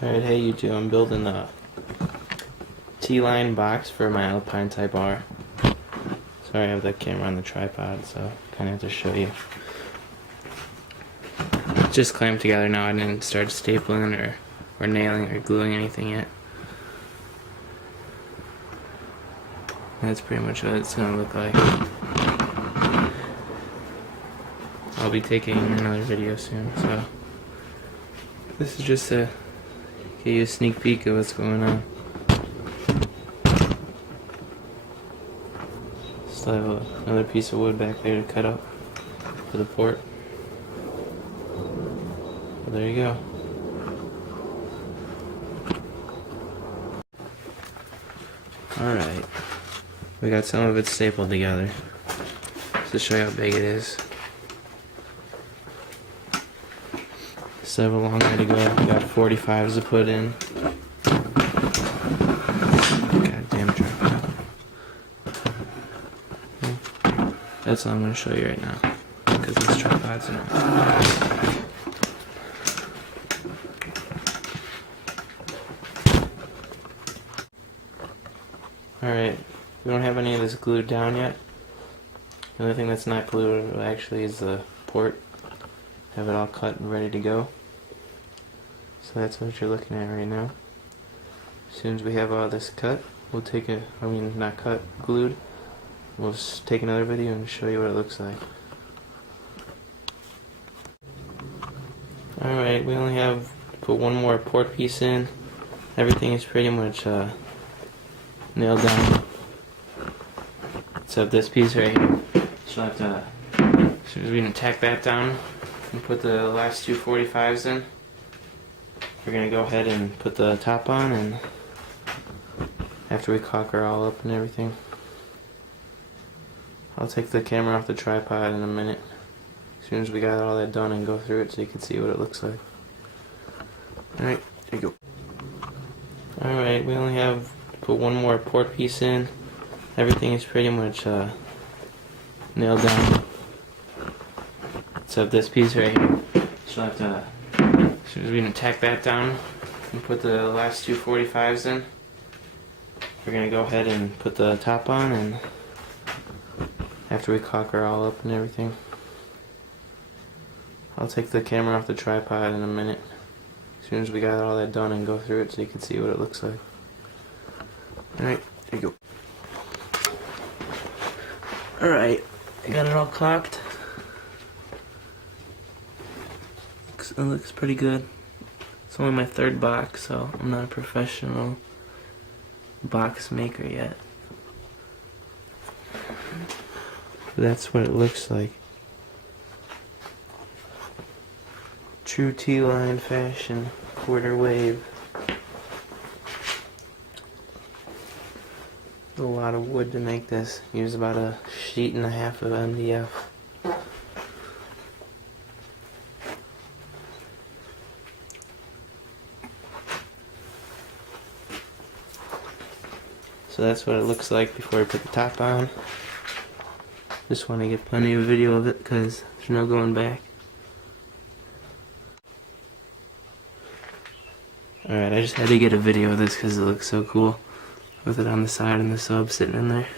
Alright, hey YouTube, I'm building a T-line box for my Alpine Type R. Sorry, I have the camera on the tripod, so kind of have to show you. It's just clamped together now. I didn't start stapling or nailing or gluing anything yet. That's pretty much what it's going to look like. I'll be taking another video soon, so this is just to give you a sneak peek of what's going on. Still have another piece of wood back there to cut up for the port. Well, there you go. Alright, we got some of it stapled together just to show you how big it is. Still have a long way to go. We got 45s to put in. Goddamn tripod. That's all I'm going to show you right now, because this tripod's not. Alright, we don't have any of this glued down yet. The only thing that's not glued actually is the port. Have it all cut and ready to go. So that's what you're looking at right now. As soon as we have all this cut, we'll take a, not cut, glued. We'll just take another video and show you what it looks like. Alright, we only have to put one more port piece in. Everything is pretty much nailed down. Except this piece right here. So we'll have to, as soon as we can tack that down and put the last two 45s in, we're going to go ahead and put the top on, and after we caulk her all up and everything. I'll take the camera off the tripod in a minute, as soon as we got all that done, and go through it so you can see what it looks like. Alright, there you go. Alright, we only have to put one more port piece in. Everything is pretty much nailed down. Except this piece right here. So we'll have to, as soon as we can tack that down and put the last two 45s in, we're going to go ahead and put the top on, and after we caulk her all up and everything. I'll take the camera off the tripod in a minute, as soon as we got all that done, and go through it so you can see what it looks like. Alright, there you go. Alright, I got it all caulked. It looks pretty good. It's only my third box, so I'm not a professional box maker yet. But that's what it looks like. True T-line fashion, quarter wave. A lot of wood to make this. Use about a sheet and a half of MDF. So that's what it looks like before I put the top on. Just want to get plenty of video of it because there's no going back. Alright, I just had to get a video of this because it looks so cool with it on the side and the sub sitting in there.